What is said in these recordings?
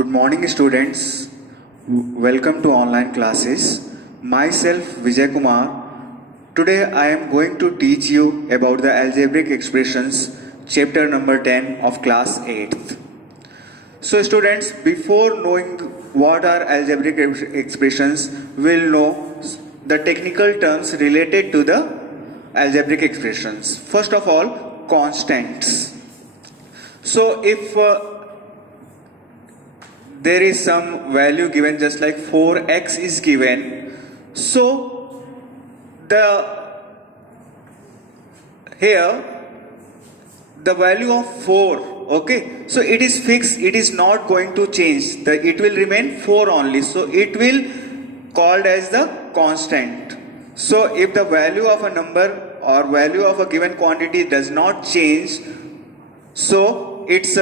Good morning, students. Welcome to online classes. Myself, Vijay Kumar. Today, I am going to teach you about the algebraic expressions, chapter number 10 of class 8th. So, students, before knowing what are algebraic expressions, we'll know the technical terms related to the algebraic expressions. First of all, constants. So, if there is some value given, just like 4x is given, so here the value of 4, okay, so it is fixed, it is not going to change, it will remain 4 only, so it will called as the constant. So if the value of a number or value of a given quantity does not change, so it's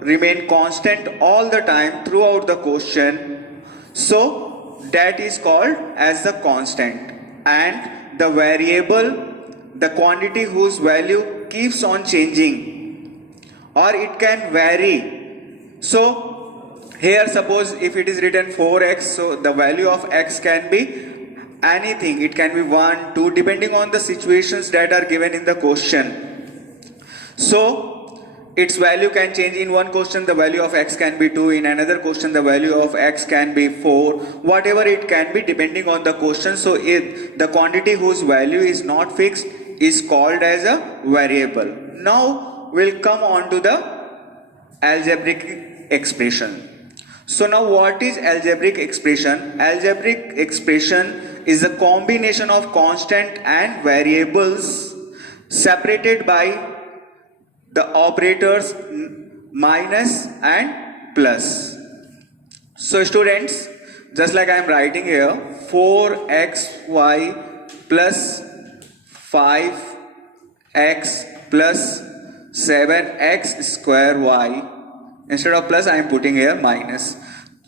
remain constant all the time throughout the question, so that is called as the constant. And the variable, the quantity whose value keeps on changing or it can vary. So here suppose if it is written 4x, so the value of x can be anything, it can be 1, 2, depending on the situations that are given in the question. So its value can change. In one question the value of x can be 2, in another question the value of x can be 4, whatever it can be depending on the question. So the quantity whose value is not fixed is called as a variable. Now we'll come on to the algebraic expression. So now what is algebraic expression? Algebraic expression is a combination of constant and variables separated by the operators minus and plus. So students, just like I am writing here, 4xy plus 5x plus 7x square y. Instead of plus I am putting here minus.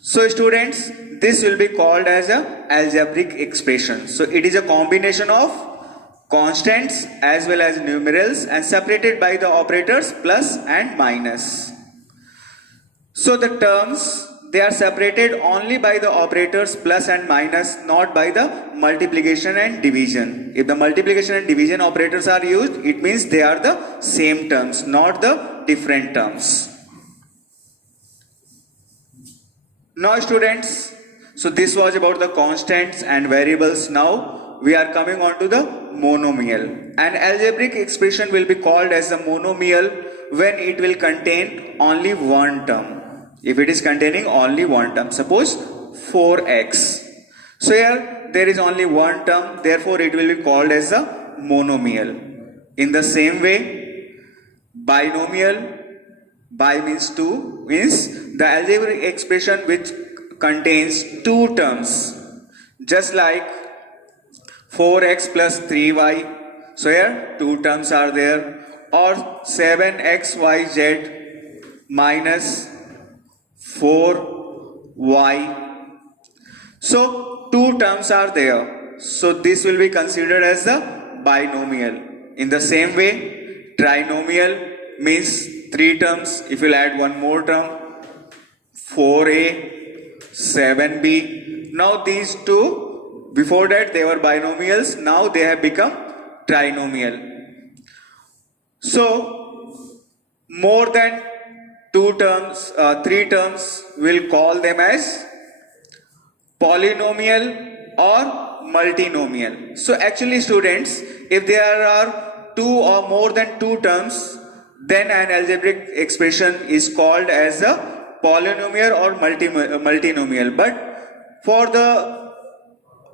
So students, this will be called as a algebraic expression. So it is a combination of constants as well as numerals and separated by the operators plus and minus. So the terms, they are separated only by the operators plus and minus, not by the multiplication and division. If the multiplication and division operators are used, it means they are the same terms, not the different terms. Now students, so this was about the constants and variables. Now we are coming on to the monomial. An algebraic expression will be called as a monomial when it will contain only one term. If it is containing only one term, suppose 4x. So here there is only one term, therefore it will be called as a monomial. In the same way, binomial, bi means 2, means the algebraic expression which contains two terms, just like 4x plus 3y, so here two terms are there, or 7xyz minus 4y, so two terms are there, so this will be considered as a binomial. In the same way, trinomial means three terms, if you add one more term, 4a, 7b, now these two, before that they were binomials, now they have become trinomial. So more than two terms, three terms, we'll call them as polynomial or multinomial. So actually students, if there are two or more than two terms, then an algebraic expression is called as a polynomial or multinomial. But for the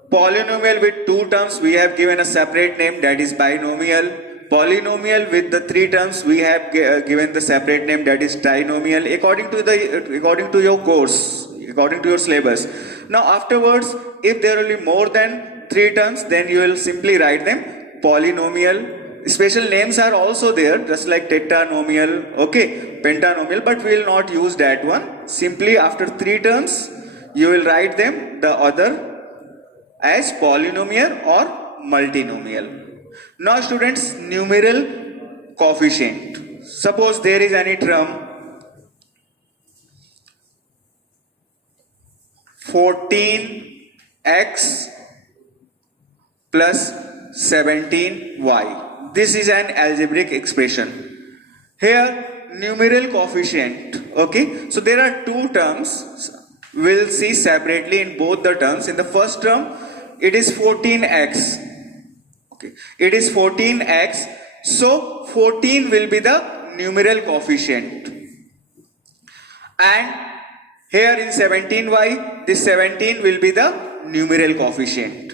polynomial with two terms, we have given a separate name, that is binomial. Polynomial with the three terms, we have given the separate name, that is trinomial, according to your course, according to your syllabus. Now afterwards, if there will be more than three terms, then you will simply write them polynomial. Special names are also there, just like tetranomial, okay, pentanomial, but we will not use that one. Simply after three terms, you will write them the other as polynomial or multinomial. Now students, numeral coefficient. Suppose there is any term 14x plus 17y. This is an algebraic expression. Here numeral coefficient. Okay, so there are two terms. We'll see separately in both the terms. In the first term, it is 14x. Okay, it is 14x. So 14 will be the numeral coefficient. And here in 17y, this 17 will be the numeral coefficient.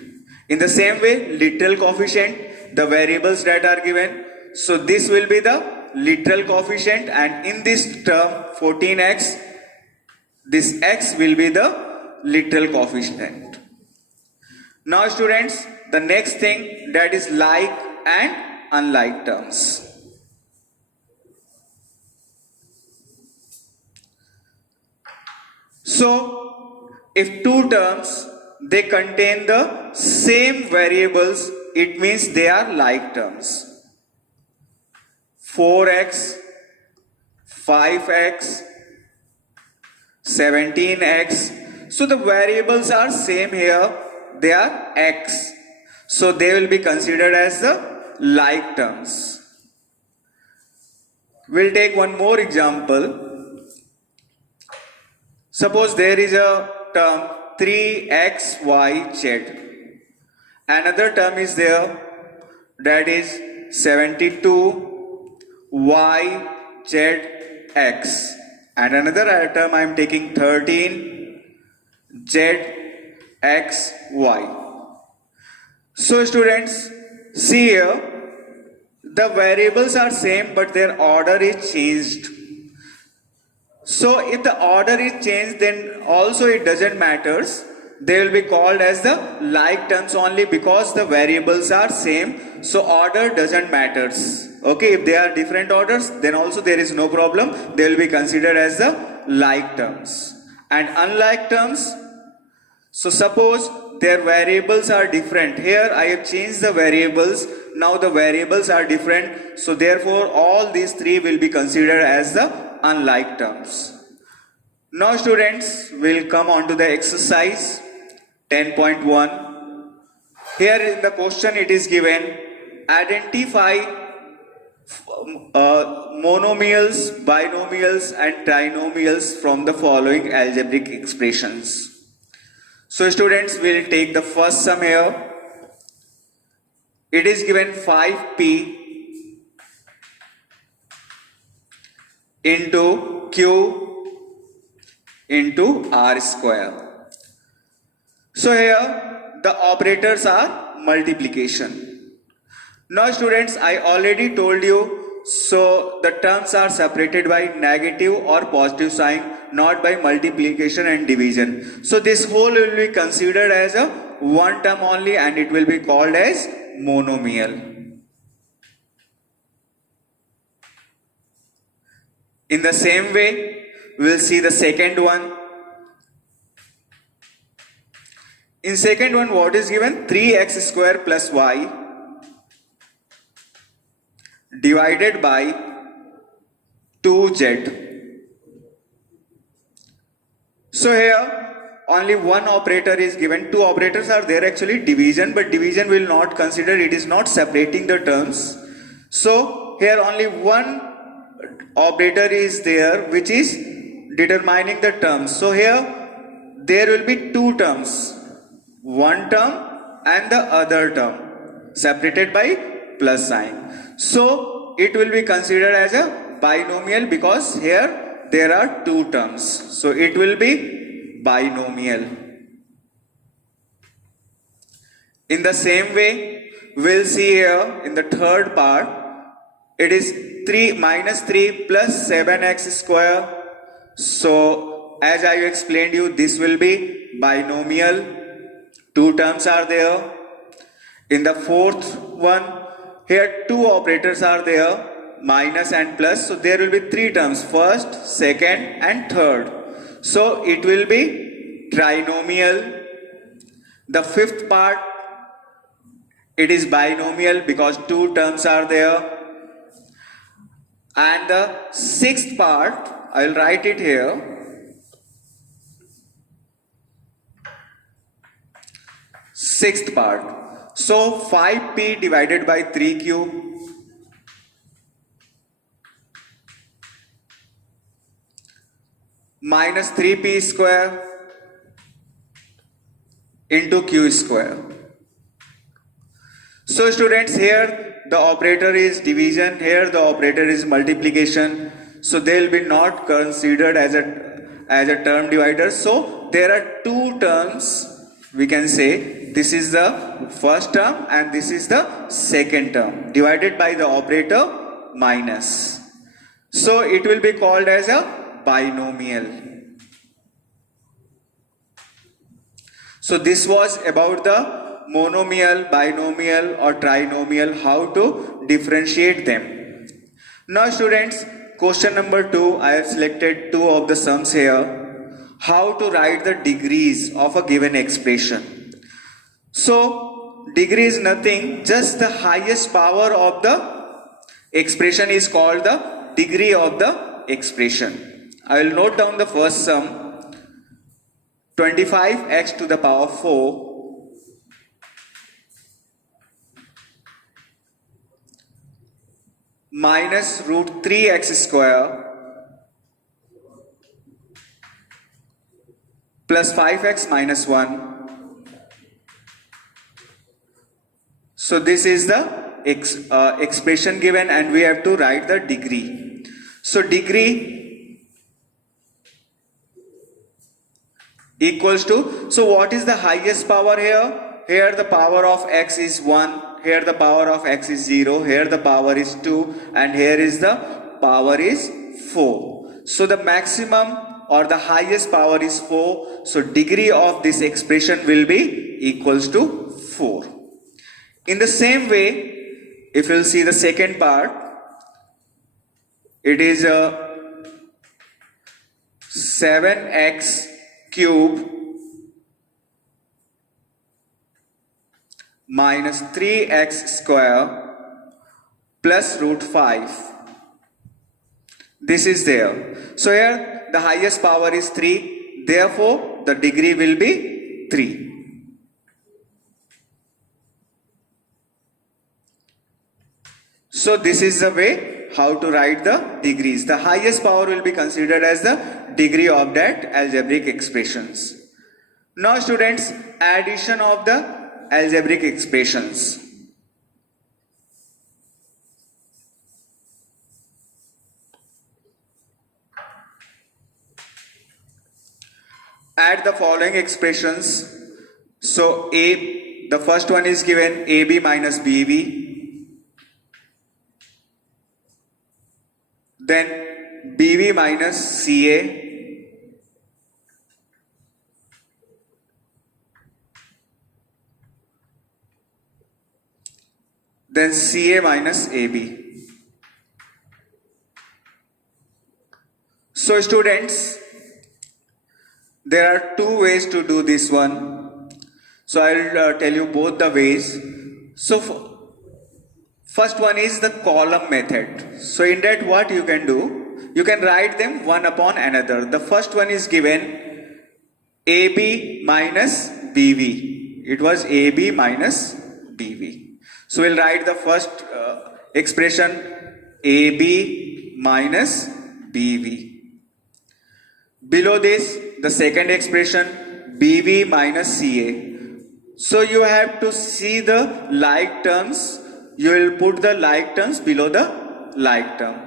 In the same way, literal coefficient, the variables that are given. So this will be the literal coefficient, and in this term 14x, this x will be the literal coefficient. Now students, the next thing, that is like and unlike terms. So if two terms, they contain the same variables, it means they are like terms. 4x, 5x, 17x. So the variables are same here, they are x. So they will be considered as the like terms. We'll take one more example. Suppose there is a term 3xyz. Another term is there, that is 72yzx. And another term I am taking 13zxy. So students, see here, the variables are same but their order is changed. So if the order is changed, then also it doesn't matter. They will be called as the like terms only because the variables are same. So order doesn't matter. Okay, if they are different orders, then also there is no problem. They will be considered as the like terms. And unlike terms, so suppose their variables are different. Here I have changed the variables. Now the variables are different. So therefore all these three will be considered as the unlike terms. Now students, we'll come on to the exercise 10.1. Here in the question it is given, identify monomials, binomials and trinomials from the following algebraic expressions. So students, we'll take the first sum here. It is given 5p into q into r square. So here the operators are multiplication. Now students, I already told you, so the terms are separated by negative or positive sign, not by multiplication and division. So this whole will be considered as a one term only and it will be called as monomial. In the same way, we will see the second one. In second one, what is given? 3x square plus y divided by 2z. So here only one operator is given. Two operators are there actually, division, but division will not consider, it is not separating the terms. So here only one operator is there which is determining the terms. So here there will be two terms, one term and the other term, separated by plus sign. So it will be considered as a binomial because here there are two terms. So it will be binomial. In the same way, we'll see here in the third part, it is 3 minus 3 plus 7x square. So as I explained you, this will be binomial. Two terms are there. In the fourth one, here two operators are there, minus and plus. So there will be three terms, first, second and third. So it will be trinomial. The fifth part, it is binomial because two terms are there. And the sixth part, I will write it here. sixth part. So 5p divided by 3q minus 3p square into q square. So students, here the operator is division, here the operator is multiplication. So they will be not considered as a term divider. So there are two terms, we can say this is the first term and this is the second term divided by the operator minus. So it will be called as a binomial. So this was about the monomial, binomial or trinomial, how to differentiate them. Now students, question number 2, I have selected two of the sums here. How to write the degrees of a given expression. So degree is nothing, just the highest power of the expression is called the degree of the expression. I will note down the first sum. 25x to the power 4 minus root 3x square plus 5x minus 1. So this is the expression given and we have to write the degree. So degree equals to, so what is the highest power here? Here the power of x is 1, here the power of x is 0, here the power is 2 and here is the power is 4. So the maximum or the highest power is 4. So degree of this expression will be equals to 4. In the same way, if you will see the second part, it is 7x cube minus 3x square plus root 5. This is there. So here the highest power is 3. Therefore the degree will be 3. So this is the way how to write the degrees. The highest power will be considered as the degree of that algebraic expressions. Now students, addition of the algebraic expressions. Add the following expressions. So the first one is given AB minus BV. Then BV minus CA. Then CA minus AB. So students, there are two ways to do this one. So I will tell you both the ways. So first one is the column method. So in that what you can do? You can write them one upon another. The first one is given AB minus BV. It was AB minus BV. So we'll write the first expression AB minus BV. Below this, the second expression BV minus CA. So you have to see the like terms. You will put the like terms below the like term.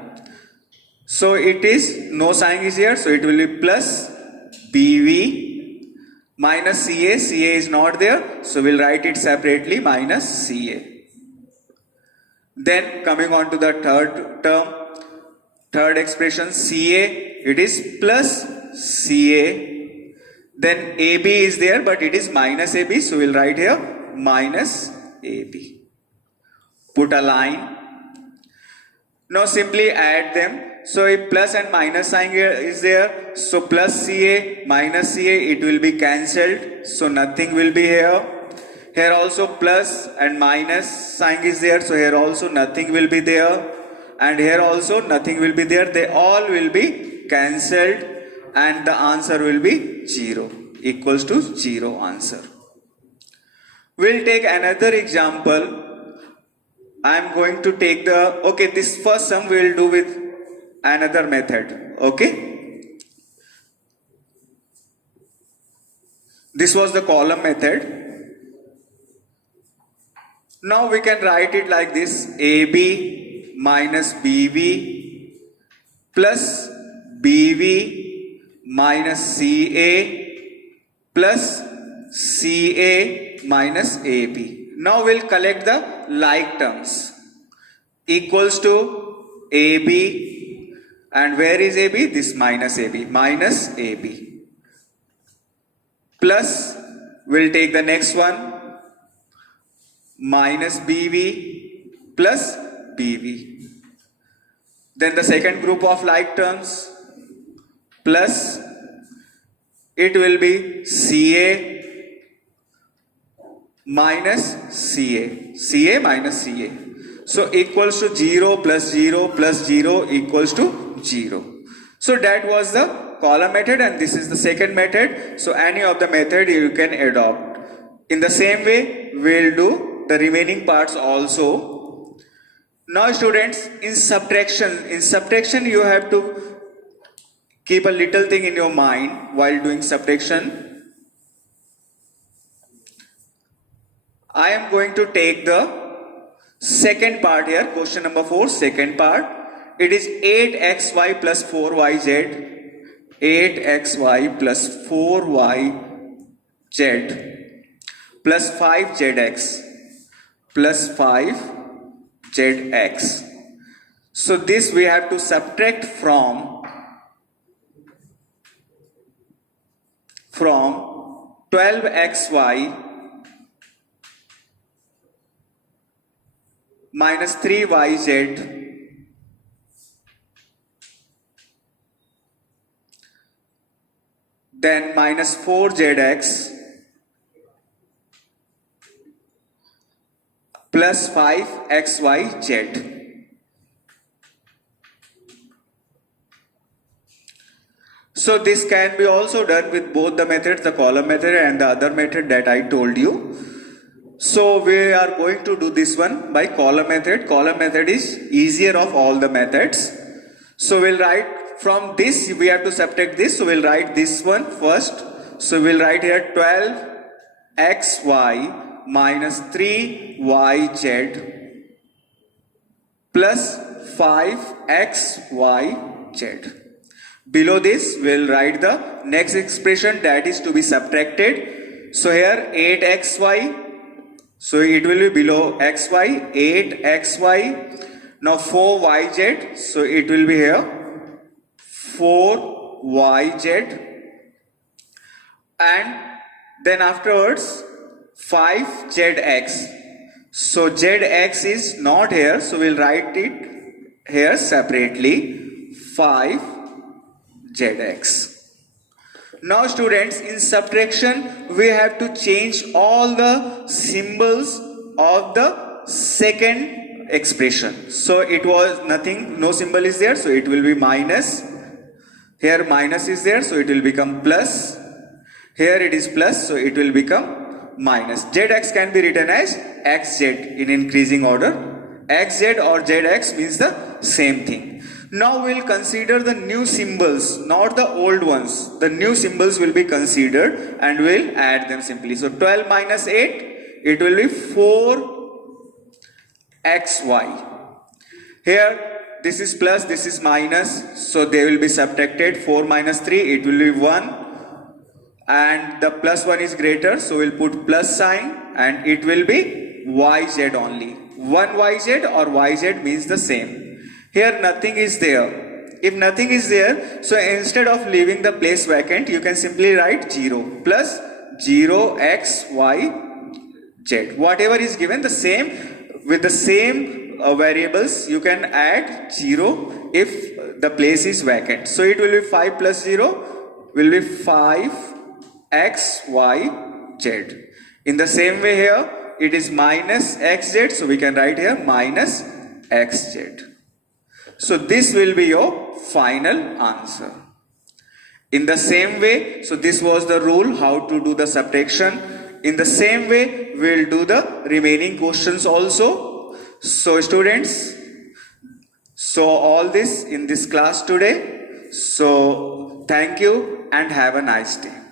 So it is, no sign is here, so it will be plus BV minus CA. CA is not there, so we'll write it separately, minus CA. Then coming on to the third term, third expression CA, it is plus CA. Then AB is there, but it is minus AB, so we'll write here minus AB. Put a line. Now simply add them. So a plus and minus sign here is there. So plus CA minus CA, it will be cancelled. So nothing will be here. Here also plus and minus sign is there. So here also nothing will be there. And here also nothing will be there. They all will be cancelled and the answer will be 0. Equals to 0 answer. We'll take another example. I'm going to take this first sum we'll do with another method. Okay. This was the column method. Now we can write it like this: AB minus BB plus BB minus CA plus CA minus AB. Now we'll collect the like terms. Equals to AB, and where is AB? This minus AB. Minus AB. Plus, we'll take the next one. Minus BB plus BB. Then the second group of like terms, plus it will be CA minus CA. CA minus CA. So equals to 0 plus 0 plus 0 equals to 0. So that was the column method, and this is the second method. So any of the method you can adopt. In the same way, we'll do the remaining parts also. Now students, in subtraction you have to keep a little thing in your mind while doing subtraction. I am going to take the second part here, question number 4, second part. It is 8xy plus 4yz, 8xy plus 4yz plus 5zx plus 5zx. So this we have to subtract from 12xy minus 3yz then minus 4zx plus 5xyz. So this can be also done with both the methods, the column method and the other method that I told you. So we are going to do this one by column method. Column method is easier of all the methods. So we'll write from this, we have to subtract this. So we'll write this one first. So we'll write here 12xy minus 3yz plus 5xyz. Below this, we'll write the next expression that is to be subtracted. So here 8xy, so it will be below xy, 8xy. Now 4yz, so it will be here 4yz. And then afterwards 5zx. So zx is not here, so we'll write it here separately, 5zx. Now students, in subtraction we have to change all the symbols of the second expression. So it was nothing, no symbol is there, so it will be minus. Here minus is there, so it will become plus. Here it is plus, so it will become minus. Zx can be written as xz in increasing order. Xz or zx means the same thing. Now we'll consider the new symbols, not the old ones. The new symbols will be considered and we'll add them simply. So 12 minus 8, it will be 4xy. Here this is plus, this is minus, so they will be subtracted. 4 minus 3, it will be 1. And the plus 1 is greater, so we'll put plus sign and it will be yz only. 1yz or yz means the same. Here nothing is there. If nothing is there, so instead of leaving the place vacant, you can simply write 0 plus 0xyz. Whatever is given, the same, with the same variables, you can add 0 if the place is vacant. So it will be 5 plus 0 will be 5xyz. In the same way here, it is minus xz, so we can write here minus xz. So this will be your final answer. In the same way, so this was the rule how to do the subtraction. In the same way, we'll do the remaining questions also. So students, so all this in this class today. So thank you and have a nice day.